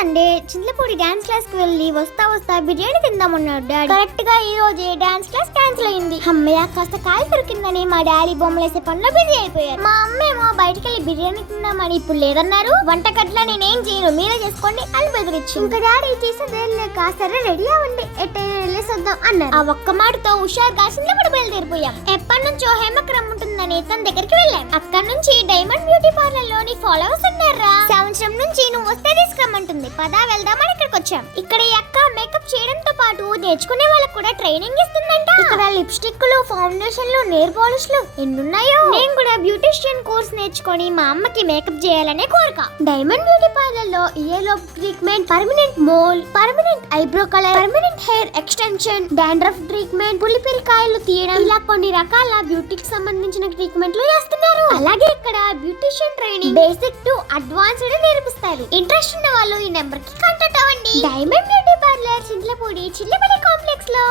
Sunday Chintalapudi dance క్లాస్కి వెళ్ళి వస్తా వస్తా బిర్యానీ తిందామన్నాడు డాడీ. కరెక్ట్గా ఈ రోజే డాన్స్ క్లాస్ క్యాన్సిల్ అయింది. అమ్మయ్య కాస్త కాయ దొరికిందని మా డాడీ బొమ్మలేసే పనిలో బిజీ అయిపోయారు మా అమ్మేమో బయటికి వెళ్ళి బిర్యానీ తిందామని ఇప్పుడు లేదన్నారు. వంట కట్ల నేనేం చేయను మీరే చేసుకోండి అని బెదిరించి ఇంకా డాడీ చేసేదేం లేక సరే రెడీ అవ్వండి. ఎట్టైనా వెళ్ళేసి అన్నారు. ఆ ఒక్క మాటతో హుషారుగా చింతపూడి బయలుదేరిపోయాం. ఎప్పటి నుంచో హేమక్రమ్ ఉంటుందని తన దగ్గరికి వెళ్ళాం. అక్కడ నుంచి డైమండ్ బ్యూటీ పార్లర్లోని ఫాలోవర్స్ ఉన్నారా సంవత్సరం నుంచి నువ్వు వస్తే తీసుకురమ్మంటుంది. పదా వెళ్దామని ఇక్కడికి వచ్చాం. ఇక్కడ ఈ అక్క మేకప్ చేయడంతో పాటు నేర్చుకునే వాళ్ళకి కూడా ట్రైనింగ్ ఇస్తుందంట. ఇక్కడ ఫౌండేషన్లు నేర్ పాలిష్లు ఎన్నున్నాయో. నేను కూడా బ్యూటిషియన్ కోర్స్ నేర్చుకొని మా అమ్మకి మేకప్ చేయాలనే కోరిక. డైమండ్ బ్యూటీ పార్లర్లో ఇయర్లో treatment permanent mole permanent eyebrow colour permanent hair extension dandruff treatment పులిపిరికాయలు తీయడం ఇలా కొన్ని రకాల బ్యూటీకి సంబంధించిన ట్రీట్మెంట్లు చేస్తున్నారు. అలాగే ఇక్కడ beautician training basic to advanced నేర్పిస్తారు. ఇంట్రెస్ట్ ఉన్న వాళ్ళు ఈ నెంబర్కి కాంటాక్ట్ అవ్వండి. Diamond beauty parlour Chintalapudi Chillapalli కాంప్లెక్స్లో